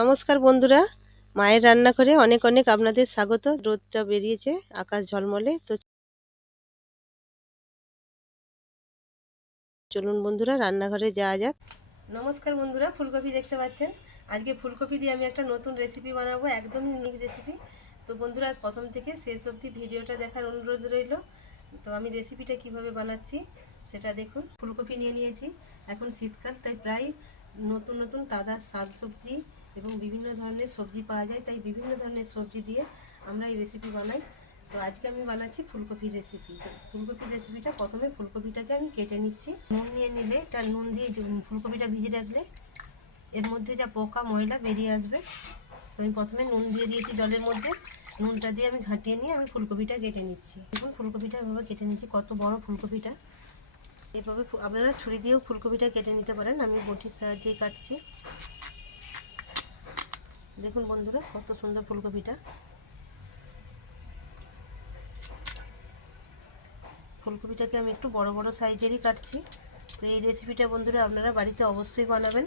নমস্কার বন্ধুরা, মায়ের রান্নাঘরে অনেক অনেক আপনাদের স্বাগত। রোদটা বেরিয়েছে, আকাশ ঝলমলে। তো চলুন বন্ধুরা রান্নাঘরে যাওয়া যাক। নমস্কার বন্ধুরা, ফুলকপি দেখতে পাচ্ছেন। আজকে ফুলকপি দিয়ে আমি একটা নতুন রেসিপি বানাবো, একদমই ইউনিক রেসিপি। তো বন্ধুরা প্রথম থেকে শেষ অবধি ভিডিওটা দেখার অনুরোধ রইল। তো আমি রেসিপিটা কিভাবে বানাচ্ছি সেটা দেখুন। ফুলকপি নিয়ে নিয়েছি, এখন শীতকাল, তাই প্রায় নতুন নতুন তাজা শাক সবজি এবং বিভিন্ন ধরনের সবজি পাওয়া যায়, তাই বিভিন্ন ধরনের সবজি দিয়ে আমরা এই রেসিপি বানাই। তো আজকে আমি বানাচ্ছি ফুলকপির রেসিপি। তো ফুলকপির রেসিপিটা প্রথমে ফুলকপিটাকে আমি কেটে নিচ্ছি। নুন নিয়ে নিলে, এটা নুন দিয়ে ফুলকপিটা ভিজে রাখলে এর মধ্যে যা পোকা ময়লা বেরিয়ে আসবে। তো আমি প্রথমে নুন দিয়ে দিয়েছি জলের মধ্যে, নুনটা দিয়ে আমি ঘাঁটিয়ে নিয়ে আমি ফুলকপিটা কেটে নিচ্ছি। দেখুন ফুলকপিটা এভাবে কেটে নিচ্ছি, কত বড় ফুলকপিটা। এভাবে আপনারা ছুরি দিয়েও ফুলকপিটা কেটে নিতে পারেন, আমি বটির সাহায্যেই কাটছি। দেখুন বন্ধুরা কত সুন্দর ফুলকপিটা। ফুলকপিটাকে আমি একটু বড় বড় সাইজেরই কাটছি। তো এই রেসিপিটা বন্ধুরা আপনারা বাড়িতে অবশ্যই বানাবেন,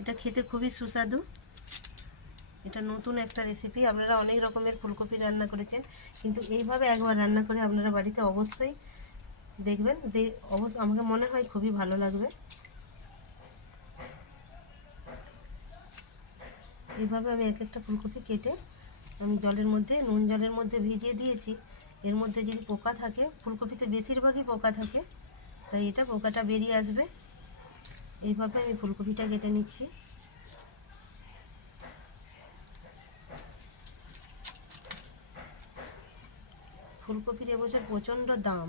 এটা খেতে খুবই সুস্বাদু। এটা নতুন একটা রেসিপি, আপনারা অনেক রকমের ফুলকপি রান্না করেছেন, কিন্তু এইভাবে একবার রান্না করে আপনারা বাড়িতে অবশ্যই দেখবেন, আমাকে মনে হয় খুবই ভালো লাগবে। এইভাবে আমি এক একটা ফুলকপি কেটে আমি জলের মধ্যে, নুন জলের মধ্যে ভিজিয়ে দিয়েছি। এর মধ্যে যদি পোকা থাকে, ফুলকপিতে বেশিরভাগই পোকা থাকে, তাই এটা পোকাটা বেরিয়ে আসবে। এইভাবে আমি ফুলকপিটা কেটে নিচ্ছি। ফুলকপির এবছর প্রচণ্ড দাম।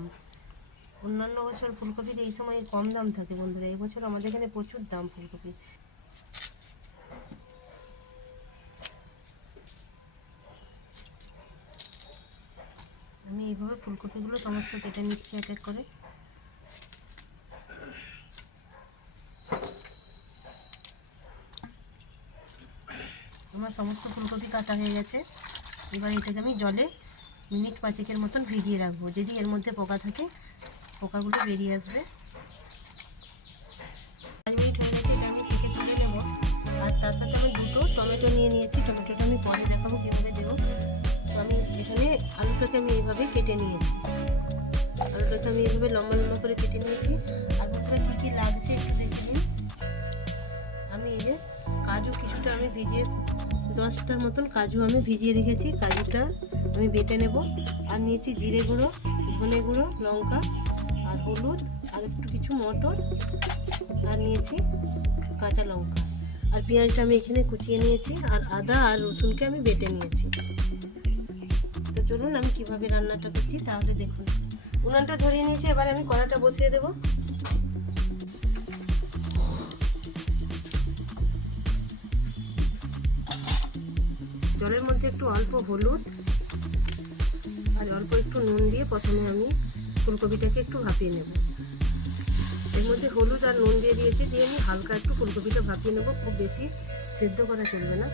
অন্যান্য বছর ফুলকপির এই সময় কম দাম থাকে বন্ধুরা, এবছর আমাদের এখানে প্রচুর দাম ফুলকপি। আমি এইভাবে ফুলকপিগুলো সমস্ত কেটে নিচ্ছি এক এক করে। আমার সমস্ত ফুলকপি কাটা হয়ে গেছে। এবার এটাকে আমি জলে মিনিট 5 মতন ভিজিয়ে রাখবো, যদি এর মধ্যে পোকা থাকে পোকাগুলো বেরিয়ে আসবে। 5 মিনিট হয়ে গেছে, এটা আমি থেকে তুলে নেব। আর তার সাথে আমি দুটো টমেটো নিয়ে নিয়েছি, টমেটোটা আমি পরে দেখাবো কীভাবে দেবো। তো আমি এখানে আলুটাকে আমি এইভাবে কেটে নিয়েছি, আলুটাকে আমি এইভাবে লম্বা লম্বা করে কেটে নিয়েছি। আর বন্ধুরা কী কী লাগছে একটু দেখে নিন। আমি এই যে কাজু কিছুটা আমি ভিজিয়ে, 10টার মতন কাজু আমি ভিজিয়ে রেখেছি, কাজুটা আমি বেটে নেব। আর নিয়েছি জিরে গুঁড়ো, ধনে গুঁড়ো, লঙ্কা আর হলুদ, আর একটু কিছু মটর, আর নিয়েছি কাঁচা লঙ্কা, আর পেঁয়াজটা আমি এখানে কুচিয়ে নিয়েছি, আর আদা আর রসুনকে আমি বেটে নিয়েছি। তো চলুন আমি কিভাবে রান্নাটা করছি তাহলে দেখুন। উনানটা ধরিয়ে নিয়েছি, এবার আমি কড়াটা বসিয়ে দেবো। জলের মধ্যে একটু অল্প হলুদ আর অল্প একটু নুন দিয়ে প্রথমে আমি ফুলকপিটাকে একটু ভাপিয়ে নেব। এর মধ্যে হলুদ আর নুন দিয়ে দিয়েছি, দিয়ে আমি হালকা একটু ফুলকপিটা ভাপিয়ে নেব, খুব বেশি সেদ্ধ করা চলবে না।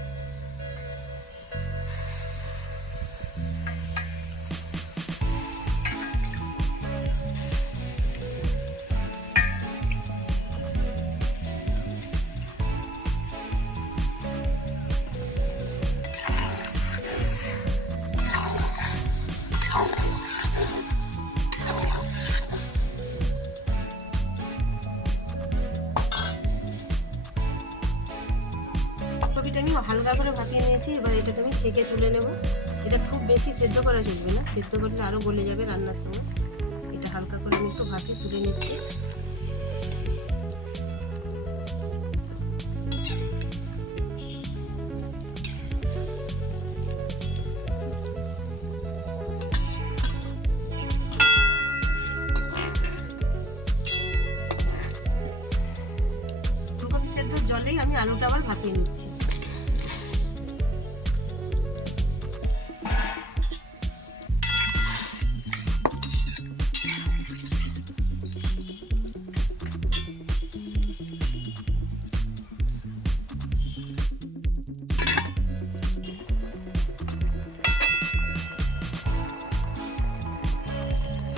ফুলকপিটা আমি হালকা করে ভাপিয়ে নিয়েছি, এবার এটাকে আমি ছেঁকে তুলে নেব। এটা খুব বেশি সেদ্ধ করা চলবে না, সেদ্ধ করলে আরও গলে যাবে রান্নার সময়। এটা হালকা করে আমি একটু ভাপিয়ে তুলে নিচ্ছি। ফুলকপি সেদ্ধ জলেই আমি আলুটা আবার ভাপিয়ে নিচ্ছি।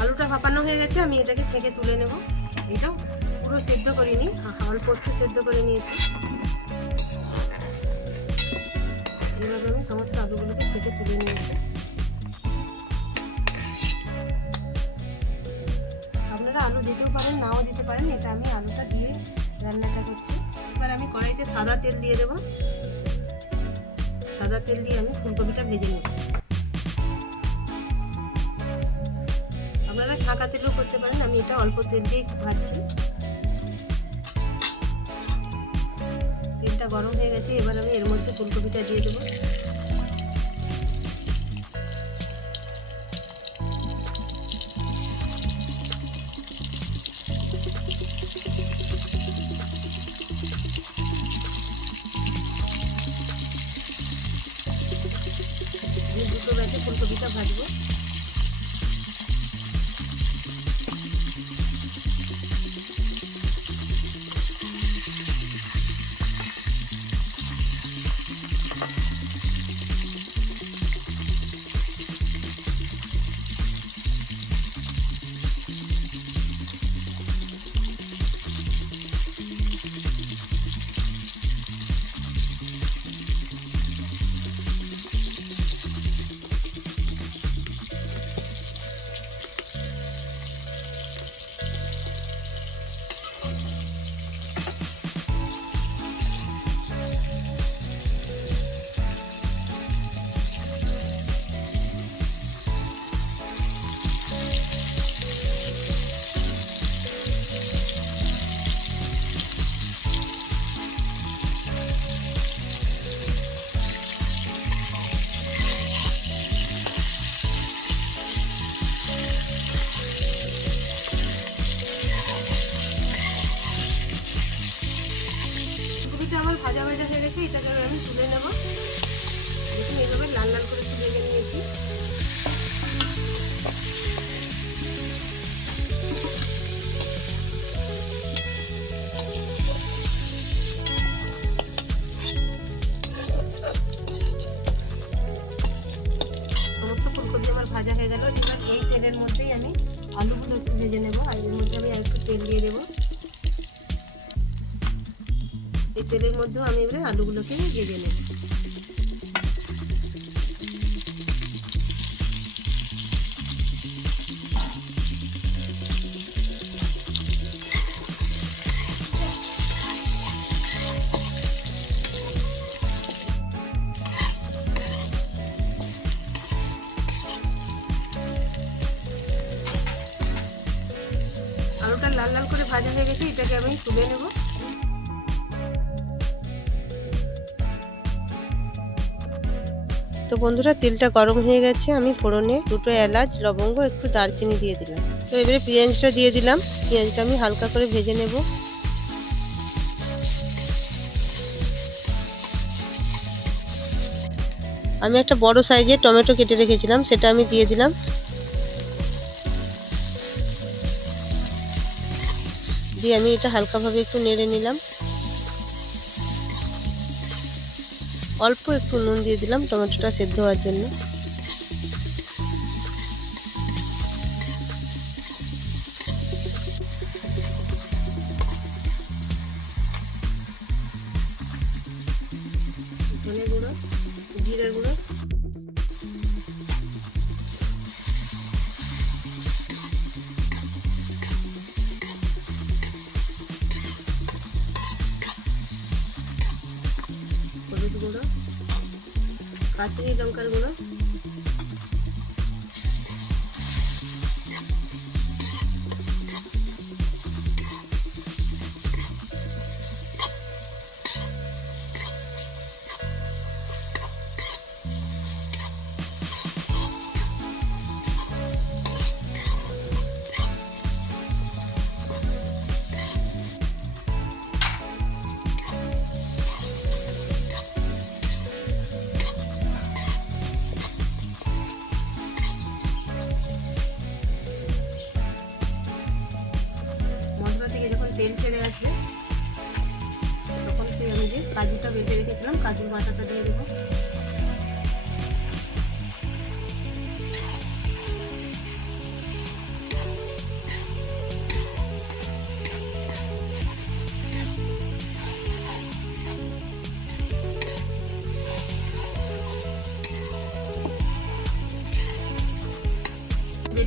আলুটা ভাপানো হয়ে গেছে, আমি এটাকে ছেঁকে তুলে নেব। এটাও পুরো সেদ্ধ করিনি, অল্প একটু সেদ্ধ করে নিয়েছি। ভেজে তুলে নিয়েছি। আপনারা আলু দিতেও পারেন, নাও দিতে পারেন। এটা আমি আলুটা দিয়ে রান্নাটা করছি। এবার আমি কড়াইতে সাদা তেল দিয়ে দেবো। সাদা তেল দিয়ে আমি ফুলকপিটা ভেজে নেব। আপনারা ছাঁকা তেলও করতে পারেন, আমি এটা অল্প তেল দিয়ে ভাজছি। তেলটা গরম হয়ে গেছে, এবার আমি এর মধ্যে ফুলকপিটা দিয়ে দেবো। দুটো ব্যাচে ফুলকপিটা ভাজবো। আমার ভাজা ভাজা হয়ে গেছে, এটাকে আমি তুলে নেব। দেখুন এইভাবে লাল লাল করে ভেজে নিয়েছি। সমস্ত ফুলকপি আমার ভাজা হয়ে গেল। এবার এই তেলের মধ্যেই আমি আলুগুলো একটু ভেজে নেব। আর এর মধ্যে আমি একটু তেল দিয়ে দেবো। এই তেলের মধ্যেও আমি এবারে আলুগুলোকে ভেজে নেব। আলুটা লাল লাল করে ভাজা হয়ে গেছে, এটাকে আমি তুলে নেব। তো বন্ধুরা, তেলটা গরম হয়ে গেছে, আমি ফোড়নে দুটো এলাচ, লবঙ্গ, একটু দারচিনি দিয়ে দিলাম। তো এবারে পেঁয়াজটা দিয়ে দিলাম। পেঁয়াজটা আমি হালকা করে ভেজে নেব। আমি একটা বড় সাইজের টমেটো কেটে রেখেছিলাম, সেটা আমি দিয়ে দিলাম। দিয়ে আমি এটা হালকাভাবে একটু নেড়ে নিলাম। অল্প একটু নুন দিয়ে দিলাম টমেটোটা সেদ্ধ হওয়ার জন্য। ধনে গুঁড়ো, জিরে গুঁড়ো, হলুদ গুঁড়ো, কাশ্মীরি লঙ্কার গুঁড়ো, তেল ছেড়ে আসবে তখন সেই আমি যে কাজুটা বেটে রেখেছিলাম কাজুর বাটাটা দিয়ে দেবো।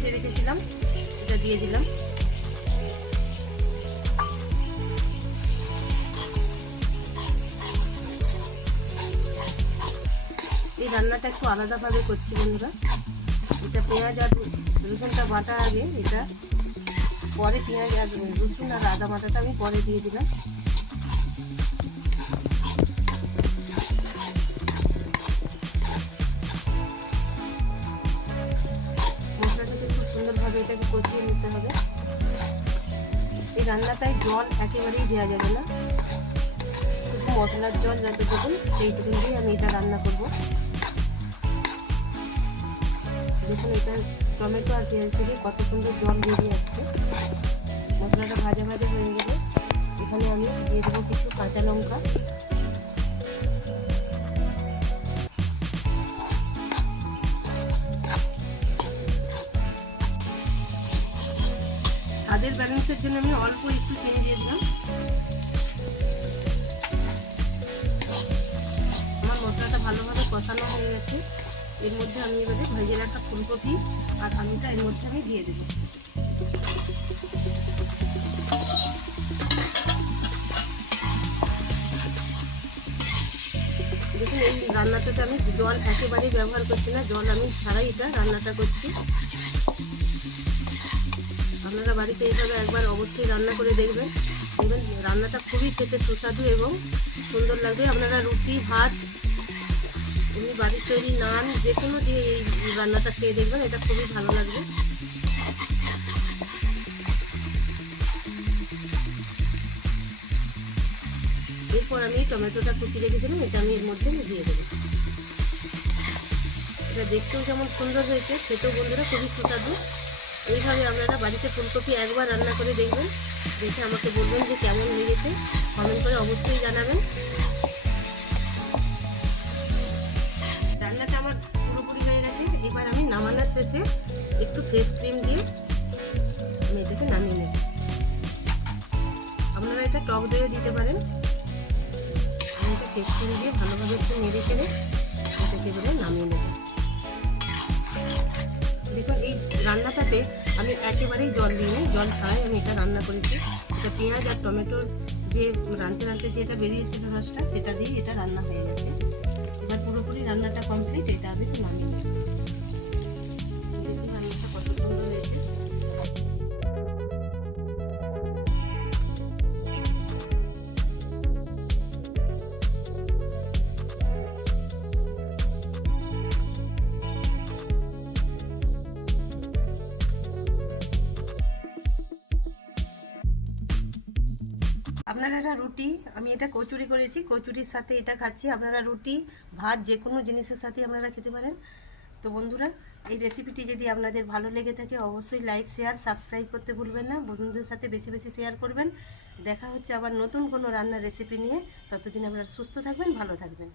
কেটে রেখেছিলাম, এটা দিয়ে দিলাম। এই রান্নাটা একটু আলাদাভাবে করছি বন্ধুরা। এটা পেঁয়াজ আর রসুনটা বাটা আগে, এটা পরে পেঁয়াজ আর রসুন আর আদা বাটাটা আমি পরে দিয়ে দিলাম। মশলাটাকে খুব সুন্দরভাবে এটাকে কষিয়ে নিতে হবে। এই রান্নাটায় জল একেবারেই দেওয়া যাবে না, শুধু মশলার জল যাতে দেবেন সেইটুকু দিয়ে আমি এটা রান্না করব। দেখুন এটা টমেটো আর পেঁয়াজ থেকে কত সুন্দর জল বেরিয়ে আসছে। মশলাটা ভাজা ভাজা হয়ে গেলে এখানে আমি দিয়ে দেবো কিছু কাঁচা লঙ্কা, স্বাদের ব্যালেন্সের জন্য আমি অল্প একটু চিনি দিয়ে দিলাম। আমার মশলাটা ভালোভাবে কষানো হয়ে গেছে। এর মধ্যে আমি এবারে ভেজে রাখা ফুলকপি আর আলুটা এর মধ্যে আমি দিয়ে দেবো। দেখুন এই রান্নাটাতে আমি জল একেবারেই ব্যবহার করছি না, জল আমি ছাড়াই এটা রান্নাটা করছি। আপনারা বাড়িতে এইভাবে একবার অবশ্যই রান্না করে দেখবেন, দেখবেন রান্নাটা খুবই খেতে সুস্বাদু এবং সুন্দর লাগবে। আপনারা রুটি, ভাত, এমনি বাড়ির তৈরি নান যে কোনো দিয়ে এই রান্নাটা খেয়ে দেখবেন, এটা খুবই ভালো লাগবে। এরপর আমি টমেটোটা কুচি রেখেছিলাম, এটা আমি এর মধ্যে দিয়ে দেবো। এটা দেখতেও যেমন সুন্দর হয়েছে, খেতেও বন্ধুরা খুবই সুস্বাদু। এইভাবে আপনারা বাড়িতে ফুলকপি একবার রান্না করে দেখবেন, দেখে আমাকে বলবেন যে কেমন লেগেছে, কমেন্ট করে অবশ্যই জানাবেন। রান্নাটা আমার পুরোপুরি হয়ে গেছে। এবার আমি নামানোর শেষে একটু ফ্রেশ ক্রিম দিয়ে আমি এটাকে নামিয়ে নেব। আপনারা এটা টক দইও দিতে পারেন। আমি এটা ফ্রেশ ক্রিম দিয়ে ভালোভাবে একটু নেড়ে চেড়ে এটাকে এবারে নামিয়ে নেব। দেখুন এই রান্নাটাতে আমি একেবারেই জল দিইনি, জল ছাড়াই আমি এটা রান্না করেছি। এটা পেঁয়াজ আর টমেটোর যে রাঁধতে রাঁধতে যেটা বেরিয়েছিল রসটা, সেটা দিয়ে এটা রান্না হয়ে গেছে। এবার পুরোপুরি রান্নাটা কমপ্লিট, এটা আমি একটু নামিয়ে নেব। দেখুন রান্নাটা কত সুন্দর হয়েছে। আপনারা এটা রুটি, আমি এটা কচুরি করেছি, কচুরির সাথে এটা খাচ্ছি। আপনারা রুটি, ভাত যে কোনো জিনিসের সাথে আপনারা খেতে পারেন। তো বন্ধুরা এই রেসিপিটি যদি আপনাদের ভালো লেগে থাকে অবশ্যই লাইক, শেয়ার, সাবস্ক্রাইব করতে ভুলবেন না। বন্ধুদের সাথে বেশি বেশি শেয়ার করবেন। দেখা হচ্ছে আবার নতুন কোনো রান্নার রেসিপি নিয়ে। ততদিন আপনারা সুস্থ থাকবেন, ভালো থাকবেন।